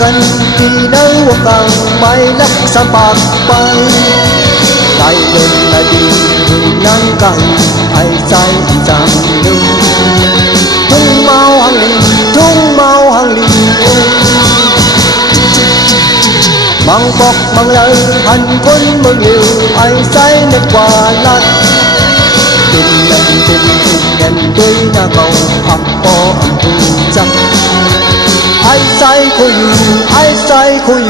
กันที่เนื้อวางไม่รักสัมผัสไปได้เดินได้ดีนั่งกันไอ้ใจจำลืมทุ่งเมาหังลีทุ่งเมาหังลีมังบอกมังเลยหันคนเมืองลิวไอ้ใจนึกว่าลัดtình nhân tôi na cầu ấp po ấp tu chắc ai sai khôi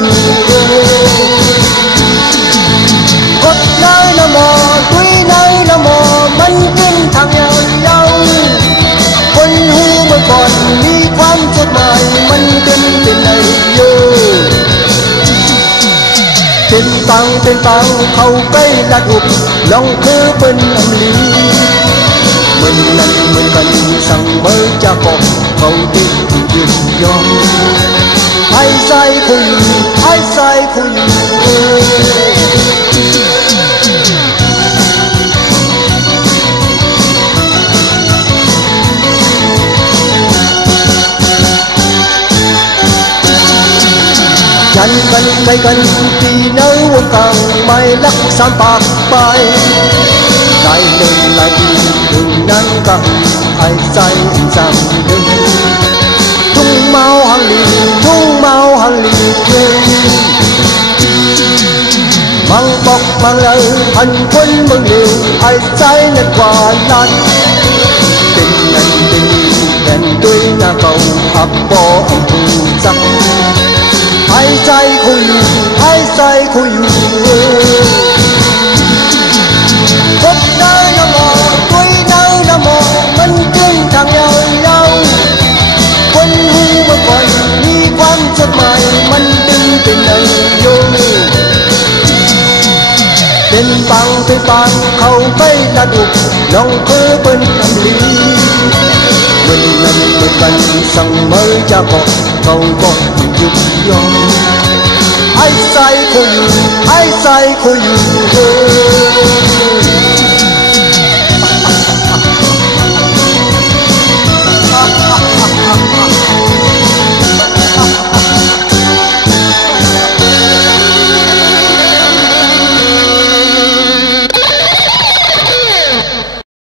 cốt nơi nam mô tuy nơi nam mô mình kinh thằng nhau nhauคนหูเมื่อก่อนมีความจดหมายมันเป็นในโยเป็นตังเข้าใกล้ลัดอุบลองคือเป็นอำลีmình cần sang mới cha con cầu tin dừng dòng ai sai khôi chân cần thì nấu càng mai lắc san bạc bay đại lên lại đường nan càng ai say rằng đừng thung mau hàng lì mang bọc mang lời hành quân mừng liều ai say nhật quả lan tình đèn tươi nhà cầu ấp bỏ ông thu chắc ai say khôi cốt nơi nam mô tuy nơi nam mô mình kinh thằng nhau quân hưu mà còn đi quan chốt mày mình tình đời vô tên bang khâu cây là đục lòng cứ bên âm lý mình cần sang mới cha con cầu con giúp dòng ai sai khôi